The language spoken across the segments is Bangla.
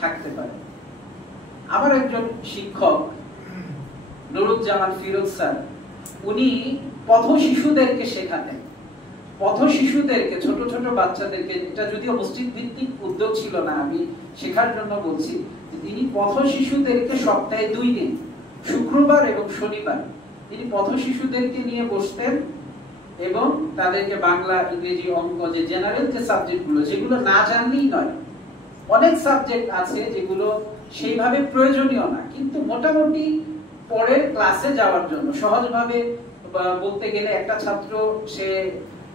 থাকতে পারে। আমার একজন শিক্ষক নুরুজ্জামান ফিরোজ স্যার, উনি পথ শিশুদেরকে শেখাতেন। পথ শিশুদেরকে, ছোট ছোট বাচ্চাদেরকে, এটা যদিও মসজিদ ভিত্তিক উদ্যোগ ছিল না, আমি শেখার জন্য বলছি, তিনি পথ শিশুদেরকে সপ্তাহে 2 দিন, শুক্রবার এবং শনিবার, তিনি পথ শিশুদেরকে নিয়ে বসতেন এবং তাদেরকে বাংলা, ইংরেজি, অঙ্ক, যে জেনারেল যে সাবজেক্টগুলো, যেগুলো না জানলেই নয়। অনেক সাবজেক্ট আছে যেগুলো সেইভাবে প্রয়োজনীয় না, কিন্তু মোটামুটি পরের ক্লাসে যাওয়ার জন্য সহজভাবে বলতে গেলে একটা ছাত্র সে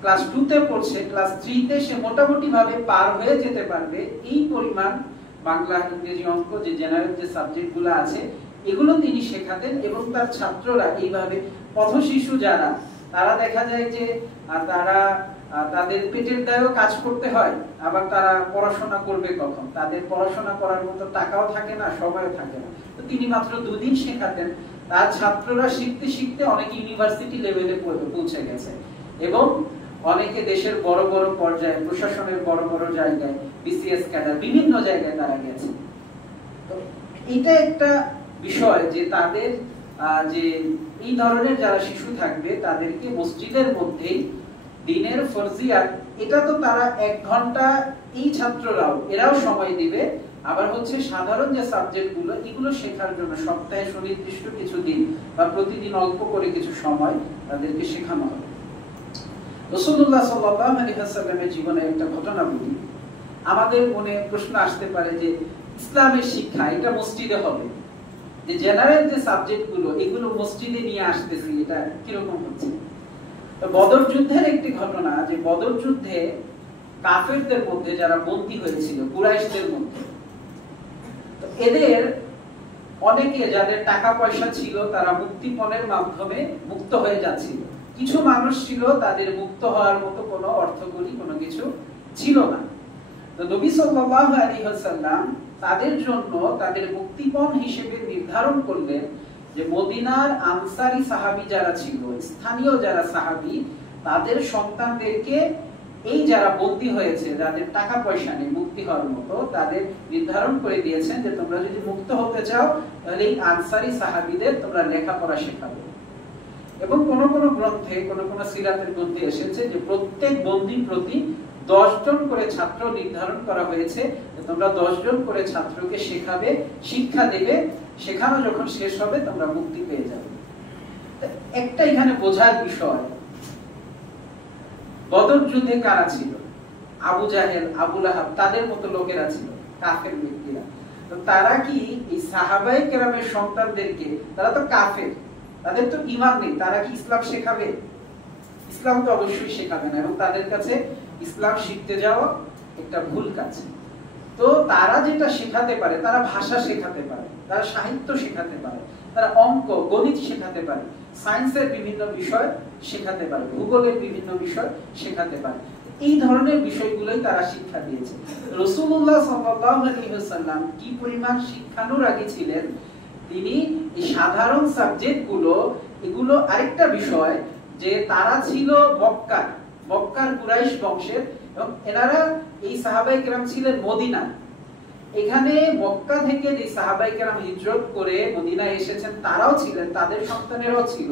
ক্লাস 2 তে পড়ছে, ক্লাস 3 তে সে মোটামুটি ভাবে পার হয়ে যেতে পারবে এই পরিমাণ বাংলা, ইংরেজি, অঙ্ক, যে জেনারেল যে সাবজেক্টগুলো আছে এগুলো তিনি শেখাতেন। এবং তার ছাত্ররা এইভাবে পথ শিশু যারা, তারা দেখা যায় যে তারা তাদের পেটের দায়েও কাজ করতে হয়, আবার তারা পড়াশোনা করবে কখন, তাদের পড়াশোনা করার মতো টাকাও থাকে না, সময়ও থাকে না। তো তিনি মাত্র 2 দিন শেখাতেন, তার ছাত্ররা শিখতে শিখতে অনেক ইউনিভার্সিটি লেভেলে পৌঁছে গেছে এবং অনেকে দেশের বড় বড় পর্যায়ে, প্রশাসনের বড় বড় জায়গায়, বিসিএস ক্যাডার, বিভিন্ন জায়গায় তারা গেছে। তো এটা একটা বিষয় যে তাদের যে এই ধরনের যারা শিশু থাকবে তাদেরকে মসজিদের মধ্যেই দিনের ফরজিয়াত, এটা তো তারা 1 ঘন্টা এই ছাত্ররাও এরাও সময় দিবে, আবার হচ্ছে সাধারণ যে সাবজেক্টগুলো এগুলো শেখার জন্য সপ্তাহে সুনির্দিষ্ট কিছু দিন বা প্রতিদিন অল্প করে কিছু সময় তাদেরকে শেখানো হবে। রাসূলুল্লাহ সাল্লাল্লাহু আলাইহি ওয়াসাল্লামের জীবনে একটা ঘটনা বলি। আমাদের মনে প্রশ্ন আসতে পারে যে ইসলামের শিক্ষা এটা মসজিদে হবে, যে জেনারেল যে সাবজেক্টগুলো এগুলো মসজিদে নিয়ে আসতেছি, এটা কিরকম হচ্ছে? তো বদর যুদ্ধের একটি ঘটনা, যে বদর যুদ্ধে কাফেরদের মধ্যে যারা বন্দী হয়েছিল, কুরাইশদের মধ্যে, তো এদের অনেকে যাদের টাকা পয়সা ছিল তারা মুক্তিপণের মাধ্যমে মুক্ত হয়ে যাচ্ছিল। কিছু মানুষ ছিল তাদের মুক্ত হওয়ার মতো কোনো অর্থকরী কোনো কিছু ছিল না। তো নবী সাল্লাল্লাহু আলাইহি ওয়াসাল্লাম তাদের জন্য তাদের মুক্তিপণ হিসেবে নির্ধারণ করলেন যে মদিনার আনসারী সাহাবী যারা ছিল, স্থানীয় যারা সাহাবী, তাদের সন্তানদেরকে, এই যারা বন্দী হয়েছে, যাদের টাকা পয়সা নেই মুক্তি হওয়ার মতো, তাদের নির্ধারণ করে দিয়েছেন যে তোমরা যদি মুক্ত হতে চাও তাহলে এই আনসারী সাহাবীদের তোমরা লেখাপড়া শেখাবে। এবং কোন কোন গ্রন্থে, কোন কোন সিরাতের গ্রন্থে এসেছে যে প্রত্যেক বন্দী প্রতি 10 জন করে ছাত্র নির্ধারণ করা হয়েছে, তোমরা 10 জন করে ছাত্রকে শেখাবে, শিক্ষা দেবে, শেখানো যখন শেষ হবে তোমরা মুক্তি পেয়ে যাবে। একটা এখানে বোঝার বিষয়, বদর যুদ্ধে কারা ছিল? আবু জাহেল, আবু লাহাব, তাদের মতো লোকেরা ছিল, কাফের ব্যক্তিরা। তো তারা কি এই সাহাবায়ে কেরামের সন্তানদেরকে, তারা তো কাফের, তাদের তো ঈমান নেই, তারা কি ইসলাম শেখাবে? ইসলাম তো অবশ্যই শেখাবে না, এবং তাদের কাছে ইসলাম শিখতে যাওয়া একটা ভুল কাজ। তো তারা যেটা শেখাতে পারে, তারা ভাষা শেখাতে পারে, তারা সাহিত্য শেখাতে পারে, তারা অঙ্ক, গণিত শেখাতে পারে, সায়েন্সের বিভিন্ন বিষয় শেখাতে পারে, ভূগোলের বিভিন্ন বিষয় শেখাতে পারে। এই ধরনের বিষয়গুলোই তারা শিক্ষা দিয়েছে। রাসূলুল্লাহ সাল্লাল্লাহু আলাইহি ওয়াসাল্লাম কি পরিমাণ শিক্ষানুরাগী ছিলেন, তিনি এই সাধারণ সাবজেক্টগুলো, এগুলো আরেকটা বিষয় যে তারা ছিল মক্কার কুরাইশ বংশের, এবং এনারা এই সাহাবায়ে কেরাম ছিলেন মদিনা। এখানে মক্কা থেকে যে সাহাবায়ে কেরাম হিজরত করে মদিনায় এসেছেন তারাও ছিলেন, তাদের সন্তানেরাও ছিল,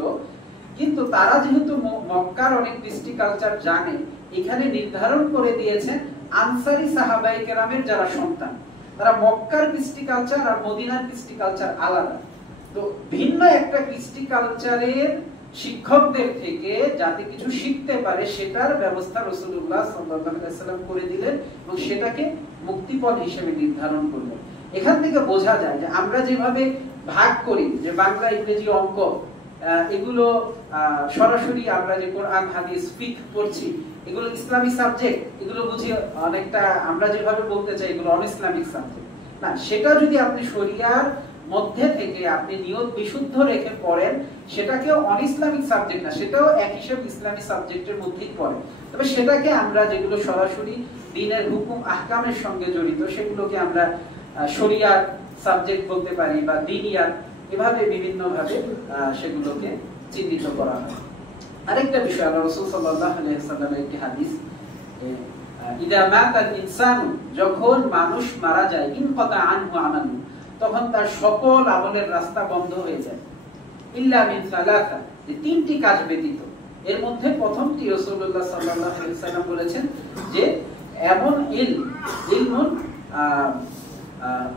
কিন্তু তারা যেহেতু মক্কার অনেক কৃষ্টি কালচার জানে, এখানে নির্ধারণ করে দিয়েছেন আনসারী সাহাবায়ে কেরামের যারা সন্তান, তারা মক্কার কৃষ্টি কালচার আর মদিনার কৃষ্টি কালচার আলাদা। তো ভিন্ন একটা কৃষ্টি কালচারের শিক্ষকদের থেকে যাতে কিছু শিখতে পারে সেটার ব্যবস্থা রাসূলুল্লাহ সাল্লাল্লাহু আলাইহি ওয়াসাল্লাম করে দিলেন, এবং সেটাকে মুক্তিপণ হিসেবে নির্ধারণ করলেন। এখান থেকে বোঝা যায় যে আমরা যেভাবে ভাগ করি যে বাংলা, ইংরেজি, অঙ্ক, এগুলো সরাসরি আমরা যে কোরআন, হাদিস, ফিকহ পড়ছি, এগুলো ইসলামী সাবজেক্ট, এগুলো বুঝি অনেকটা আমরা যেভাবে বলতে চাই এগুলো অনইসলামিক সাবজেক্ট না। সেটা যদি আপনি শরিয়ার মধ্যে থেকে আপনি নিয়ত বিশুদ্ধ রেখে পড়েন, সেটাকেও অনইসলামিক সাবজেক্ট না, সেটাও এক হিসেবে ইসলামী সাবজেক্টের মধ্যেই পড়ে। তবে সেটাকে আমরা যেগুলো সরাসরি দ্বীনের হুকুম আহকামের সঙ্গে জড়িত, সেগুলোকে আমরা শরিয়ার সাবজেক্ট বলতে পারি বা দ্বীনিয়াত, এভাবে বিভিন্ন ভাবে সেগুলোকে চিহ্নিত করা হয়। আরেকটা বিষয়, আল্লাহ রাসূল সাল্লাল্লাহু আলাইহি ওয়াসাল্লামের একটি হাদিস, ইদা মাতাল ইনসানু, যখন মানুষ মারা যায়, ইনকাতা আনহু আমালু, তখন তার সকল আমলের রাস্তা বন্ধ হয়ে যায়। ইল্লা মিন সালাসা, যে তিনটি কাজ ব্যতীত। এর মধ্যে প্রথমটি রাসূলুল্লাহ সাল্লাল্লাহু আলাইহি ওয়াসাল্লাম বলেছেন যে এমন ইলমুন,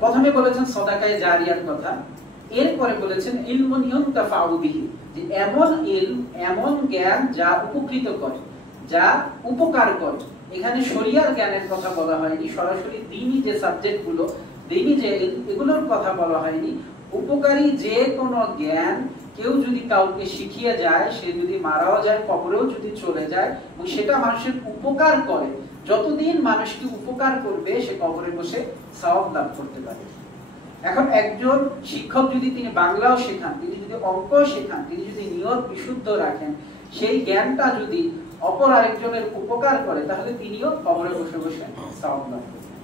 প্রথমে বলেছেন সাদাকায়ে জারিয়ার কথা, এরপরে বলেছেন ইলমুন ইউনতাফাউ বিহি, যে এমন ইলম, এমন জ্ঞান যা উপকৃত করে, যা উপকার করে। এখানে শরিয়ার জ্ঞানের কথা বলা হয়নি, সরাসরি দ্বীনি যে সাবজেক্টগুলো, দ্বীনি যে এগুলোর কথা বলা হয়নি। উপকারী যে কোনো জ্ঞান কেউ যদি কাউকে শিখিয়ে যায়, সে যদি মারাও যায়, কবরেও যদি চলে যায়, এবং সেটা মানুষের উপকার করে, যতদিন মানুষকে উপকার করবে সে কবরে বসে সওয়াব লাভ করতে পারে। এখন একজন শিক্ষক যদি তিনি বাংলাও শেখান, তিনি যদি অঙ্ক শেখান, তিনি যদি নিয়ত বিশুদ্ধ রাখেন, সেই জ্ঞানটা যদি অপর আরেকজনের উপকার করে, তাহলে তিনিও কবরে বসে বসে সওয়াব লাভ করবেন।